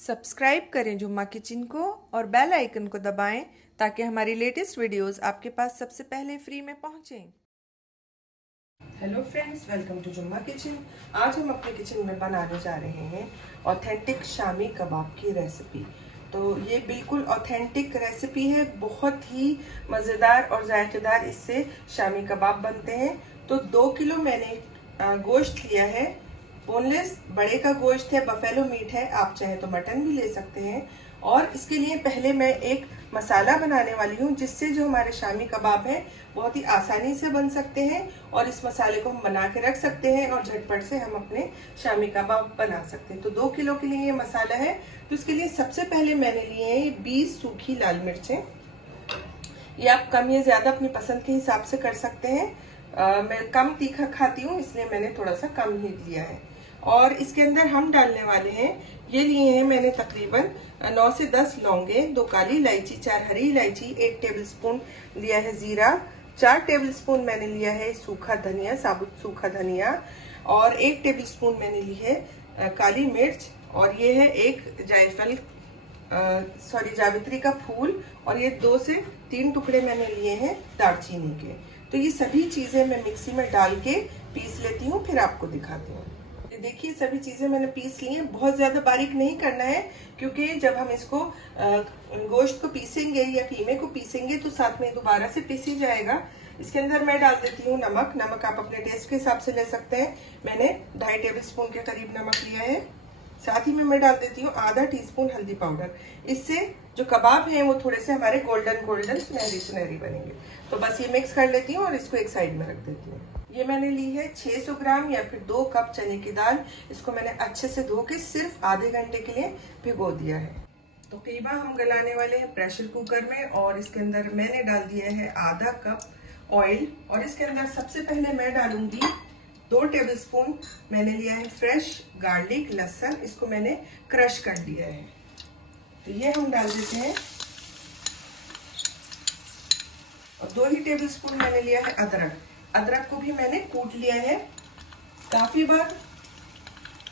Subscribe करें जुम्मा kitchen को और बेल आइकन को दबाएं ताकि हमारी लेटेस्ट वीडियोस आपके पास सबसे पहले फ्री में पहुंचें। हेलो फ्रेंड्स, वेलकम टू जुम्मा किचन। आज हम अपने किचन में बनाने जा रहे हैं ऑथेंटिक शामी कबाब की रेसिपी। तो ये बिल्कुल ऑथेंटिक रेसिपी है, बहुत ही मज़ेदार और जायकेदार इससे शामी कबाब बनते हैं। तो 2 किलो मैंने गोश्त लिया है, बोनलेस बड़े का गोश्त है, बफेलो मीट है, आप चाहे तो मटन भी ले सकते हैं। और इसके लिए पहले मैं एक मसाला बनाने वाली हूँ जिससे जो हमारे शामी कबाब है बहुत ही आसानी से बन सकते हैं और इस मसाले को हम बना के रख सकते हैं और झटपट से हम अपने शामी कबाब बना सकते हैं। तो 2 किलो के लिए ये मसाला है। तो इसके लिए सबसे पहले मैंने लिए हैं 20 सूखी लाल मिर्चें। ये आप कम या ज़्यादा अपनी पसंद के हिसाब से कर सकते हैं। मैं कम तीखा खाती हूँ इसलिए मैंने थोड़ा सा कम ही लिया है। और इसके अंदर हम डालने वाले हैं, ये लिए हैं मैंने तकरीबन 9 से 10 लौंगे, 2 काली इलायची, 4 हरी इलायची, 1 टेबलस्पून लिया है जीरा, 4 टेबलस्पून मैंने लिया है सूखा धनिया, साबुत सूखा धनिया, और 1 टेबलस्पून मैंने ली है काली मिर्च, और ये है एक जायफल जावित्री का फूल, और ये 2 से 3 टुकड़े मैंने लिए हैं दालचीनी के। तो ये सभी चीजें मैं मिक्सी में डाल के पीस लेती हूँ, फिर आपको दिखाती हूँ। देखिए सभी चीजें मैंने पीस ली हैं। बहुत ज्यादा बारीक नहीं करना है क्योंकि जब हम इसको गोश्त को पीसेंगे या कीमे को पीसेंगे तो साथ में दोबारा से पीसी जाएगा। इसके अंदर मैं डाल देती हूँ नमक। नमक आप अपने टेस्ट के हिसाब से ले सकते हैं। मैंने 2.5 टेबलस्पून के करीब नमक लिया है। साथ ही में मैं डाल देती हूँ आधा टीस्पून हल्दी पाउडर। इससे जो कबाब हैं वो थोड़े से हमारे गोल्डन गोल्डन सुनहरी बनेंगे। तो बस ये मिक्स कर लेती हूँ और इसको एक साइड में रख देती हूँ। ये मैंने ली है 600 ग्राम या फिर 2 कप चने की दाल। इसको मैंने अच्छे से धो के सिर्फ आधे घंटे के लिए भिगो दिया है। तो कीमा हम गलाने वाले हैं प्रेशर कुकर में, और इसके अंदर मैंने डाल दिया है आधा कप ऑयल। और इसके अंदर सबसे पहले मैं डालूंगी 2 टेबलस्पून मैंने लिया है फ्रेश गार्लिक, लहसुन, इसको मैंने क्रश कर दिया है। तो ये हम डाल देते हैं। और 2 ही टेबलस्पून मैंने लिया है अदरक। अदरक को भी मैंने कूट लिया है। काफी बार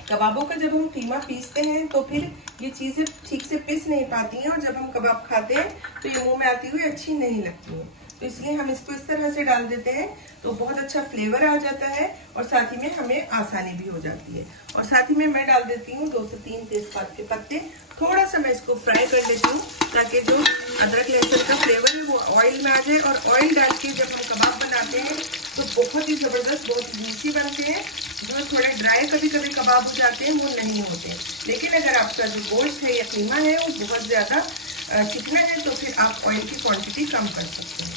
कबाबों का जब हम कीमा पीसते हैं तो फिर ये चीजें ठीक से पिस नहीं पाती हैं, और जब हम कबाब खाते हैं तो ये मुंह में आती हुई अच्छी नहीं लगती हैं। तो इसलिए हम इसको इस तरह से डाल देते हैं तो बहुत अच्छा फ्लेवर आ जाता है और साथ ही में हमें आसानी भी हो जाती है। और साथ ही में मैं डाल देती हूँ 2 से 3 तेजपात के पत्ते। थोड़ा सा मैं इसको फ्राई कर लेती हूँ ताकि जो अदरक लहसुन का फ्लेवर है वो ऑयल में आ जाए। और ऑयल डाल के जब हम कबाब बनाते हैं तो बहुत ही ज़बरदस्त, बहुत जूसी बनते हैं। जो थोड़े ड्राई कभी कभी कबाब हो जाते हैं वो नहीं होते। लेकिन अगर आपका जो गोश्त है या कीमा है वो बहुत ज़्यादा चिकना है तो फिर आप ऑयल की क्वांटिटी कम कर सकते हैं।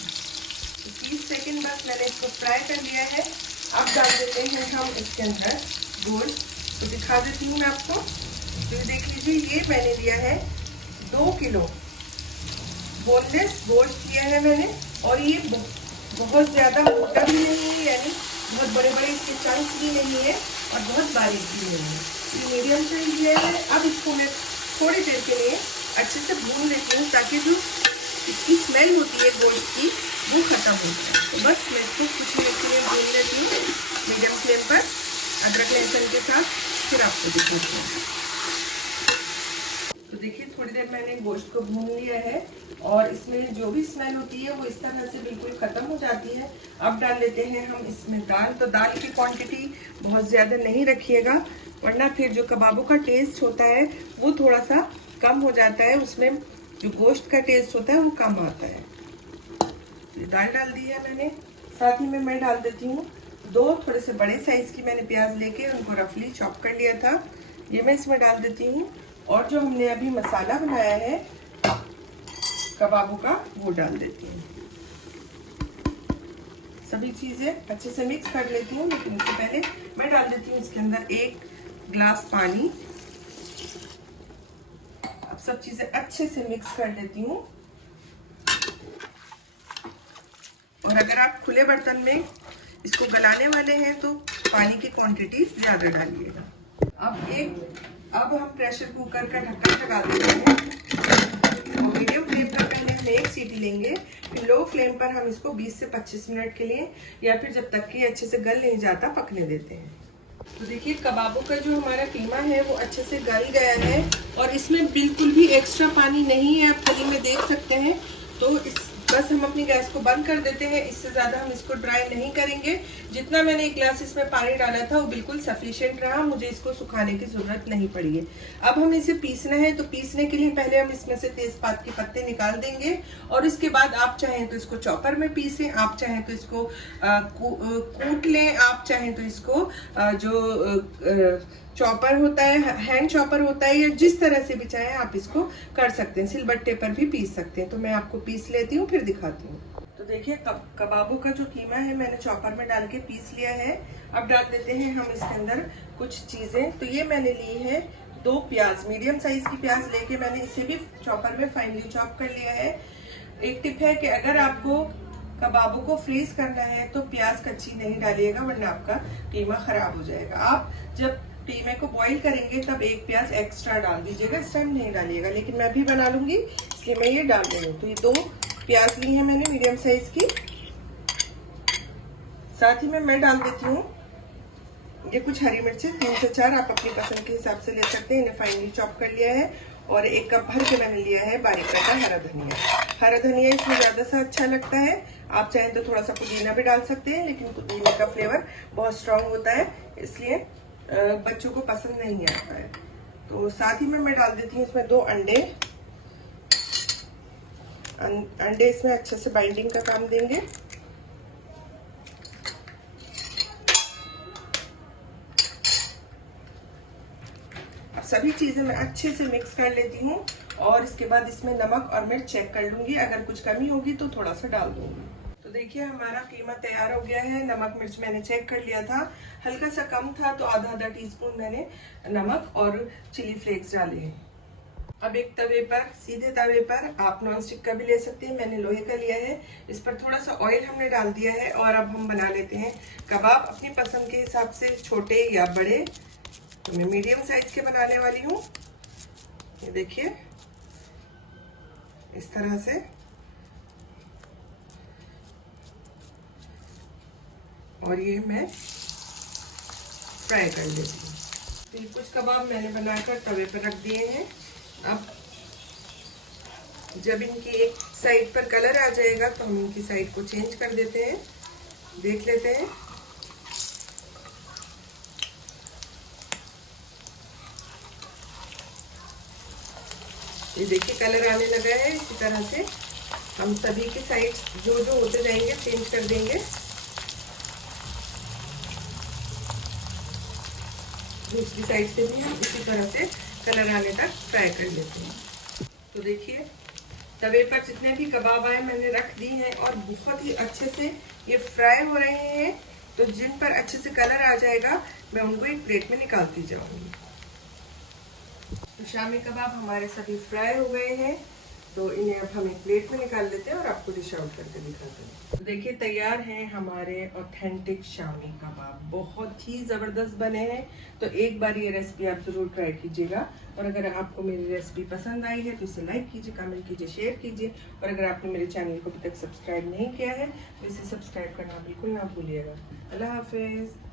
तो 30 सेकेंड बस मैंने इसको फ्राई कर लिया है। अब डाल देते हैं हम इसके अंदर गोश्त। तो दिखा देती हूँ मैं आपको। तो देख लीजिए, ये मैंने लिया है 2 किलो बोनलेस गोश्त लिया है मैंने। और ये बहुत ज़्यादा मोटा भी नहीं है, यानी बहुत बड़े बड़े इसके चंक्स भी नहीं है और बहुत बारीक भी नहीं है। ये मीडियम साइज लिया है। अब इसको मैं थोड़ी देर के लिए अच्छे से भून लेती हूँ ताकि जो इसकी स्मेल होती है गोश्त की वो खत्म हो जाए। तो बस मैं इसको कुछ मिनट के लिए भून लेती हूँ मीडियम फ्लेम पर अदरक लहसुन के साथ, फिर आपको दिखाती हूँ। तो देखिए थोड़ी देर मैंने गोश्त को भून लिया है और इसमें जो भी स्मेल होती है वो इस तरह से बिल्कुल खत्म हो जाती है। अब डाल लेते हैं हम इसमें दाल। तो दाल की क्वांटिटी बहुत ज़्यादा नहीं रखिएगा वरना फिर जो कबाबों का टेस्ट होता है वो थोड़ा सा कम हो जाता है, उसमें जो गोश्त का टेस्ट होता है वो कम आता है। तो दाल डाल दी है मैंने। साथ ही में मैं डाल देती हूँ 2 थोड़े से बड़े साइज की मैंने प्याज लेके उनको रफली चॉप कर लिया था, ये मैं इसमें डाल देती हूँ। और जो हमने अभी मसाला बनाया है कबाबों का वो डाल देती हूँ। सभी चीजें अच्छे से मिक्स कर लेती हूँ, लेकिन इससे पहले मैं डाल देती हूँ इसके अंदर 1 गिलास पानी। अब सब चीजें अच्छे से मिक्स कर लेती हूँ। और अगर आप खुले बर्तन में इसको गलाने वाले हैं तो पानी की क्वांटिटी ज्यादा डालिएगा। अब हम प्रेशर कुकर का ढक्कन लगा देते हैं। मीडियम फ्लेम पर पहले हम 1 सीटी लेंगे, फिर लो फ्लेम पर हम इसको 20 से 25 मिनट के लिए या फिर जब तक कि अच्छे से गल नहीं जाता पकने देते हैं। तो देखिए कबाबों का जो हमारा कीमा है वो अच्छे से गल गया है और इसमें बिल्कुल भी एक्स्ट्रा पानी नहीं है, आप थाली में देख सकते हैं। तो बस हम अपनी गैस को बंद कर देते हैं, इससे ज़्यादा हम इसको ड्राई नहीं करेंगे। जितना मैंने एक गिलास इसमें पानी डाला था वो बिल्कुल सफिशिएंट रहा, मुझे इसको सुखाने की ज़रूरत नहीं पड़ी है। अब हम इसे पीसना है, तो पीसने के लिए पहले हम इसमें से तेज़पात के पत्ते निकाल देंगे और इसके बाद आप चाहें तो इसको चॉपर में पीसें, आप चाहें तो इसको कूट लें, आप चाहें तो इसको जो चॉपर होता है, हैंड चॉपर होता है, या जिस तरह से भी चाहे आप इसको कर सकते हैं। सिलबट्टे पर भी पीस सकते हैं। तो मैं आपको पीस लेती हूँ फिर दिखाती हूँ। तो देखिए कबाबों का जो कीमा है मैंने चॉपर में डाल के पीस लिया है। अब डाल देते हैं हम इसके अंदर कुछ चीजें। तो ये मैंने ली है 2 प्याज, मीडियम साइज की प्याज लेके मैंने इसे भी चॉपर में फाइनली चॉप कर लिया है। एक टिप है कि अगर आपको कबाबों को फ्रीज करना है तो प्याज कच्ची नहीं डालिएगा, वरना आपका कीमा खराब हो जाएगा। आप जब कीमे को बॉईल करेंगे तब 1 प्याज एक्स्ट्रा डाल दीजिएगा, इस टाइम नहीं डालिएगा। लेकिन मैं भी बना लूंगी इसलिए मैं ये डाल रही हूँ। तो ये 2 प्याज ली है मैंने मीडियम साइज की। साथ ही में मैं डाल देती हूँ ये कुछ हरी मिर्चें, 3 से 4 आप अपनी पसंद के हिसाब से ले सकते हैं। इन्हें फाइनली चॉप कर लिया है। और 1 कप भर के मैंने लिया है बारीक कटा हरा धनिया। हरा धनिया इसमें ज्यादा सा अच्छा लगता है। आप चाहें तो थोड़ा सा पुदीना भी डाल सकते हैं, लेकिन पुदीने का फ्लेवर बहुत स्ट्रांग होता है, इसलिए बच्चों को पसंद नहीं आता है। तो साथ ही में मैं डाल देती हूँ इसमें 2 अंडे। अंडे इसमें अच्छे से बाइंडिंग का काम देंगे। अब सभी चीजें मैं अच्छे से मिक्स कर लेती हूँ और इसके बाद इसमें नमक और मिर्च चेक कर लूंगी। अगर कुछ कमी होगी तो थोड़ा सा डाल दूंगी। तो देखिए हमारा कीमा तैयार हो गया है। नमक मिर्च मैंने चेक कर लिया था, हल्का सा कम था तो आधा टीस्पून मैंने नमक और चिली फ्लेक्स डाले हैं। अब एक तवे पर, सीधे तवे पर, आप नॉन स्टिक का भी ले सकते हैं, मैंने लोहे का लिया है। इस पर थोड़ा सा ऑयल हमने डाल दिया है और अब हम बना लेते हैं कबाब अपनी पसंद के हिसाब से, छोटे या बड़े। तो मैं मीडियम साइज के बनाने वाली हूँ। ये देखिए इस तरह से। और ये मैं फ्राई कर लेती हूँ। तो कुछ कबाब मैंने बनाकर तवे पर रख दिए हैं। अब जब इनकी एक साइड पर कलर आ जाएगा तो हम इनकी साइड को चेंज कर देते हैं, देख लेते हैं। ये देखिए कलर आने लगा है। इसी तरह से हम सभी के साइड जो जो होते जाएंगे चेंज कर देंगे। दूसरी साइड से भी हम इसी तरह से कलर आने तक फ्राई कर लेते हैं। तो देखिए तवे पर जितने भी कबाब आए मैंने रख दी हैं और बहुत ही अच्छे से ये फ्राई हो रहे हैं। तो जिन पर अच्छे से कलर आ जाएगा मैं उनको एक प्लेट में निकालती जाऊंगी। तो शामी कबाब हमारे सभी फ्राई हो गए हैं, तो इन्हें अब हम एक प्लेट में निकाल लेते हैं और आपको डिश आउट करके दिखाते हैं। तो देखिए तैयार हैं हमारे ऑथेंटिक शामी कबाब, बहुत ही ज़बरदस्त बने हैं। तो एक बार ये रेसिपी आप ज़रूर ट्राई कीजिएगा। और अगर आपको मेरी रेसिपी पसंद आई है तो इसे लाइक कीजिए, कमेंट कीजिए, शेयर कीजिए। और अगर आपने मेरे चैनल को अभी तक सब्सक्राइब नहीं किया है तो इसे सब्सक्राइब करना बिल्कुल ना भूलिएगा। अल्लाह हाफिज़।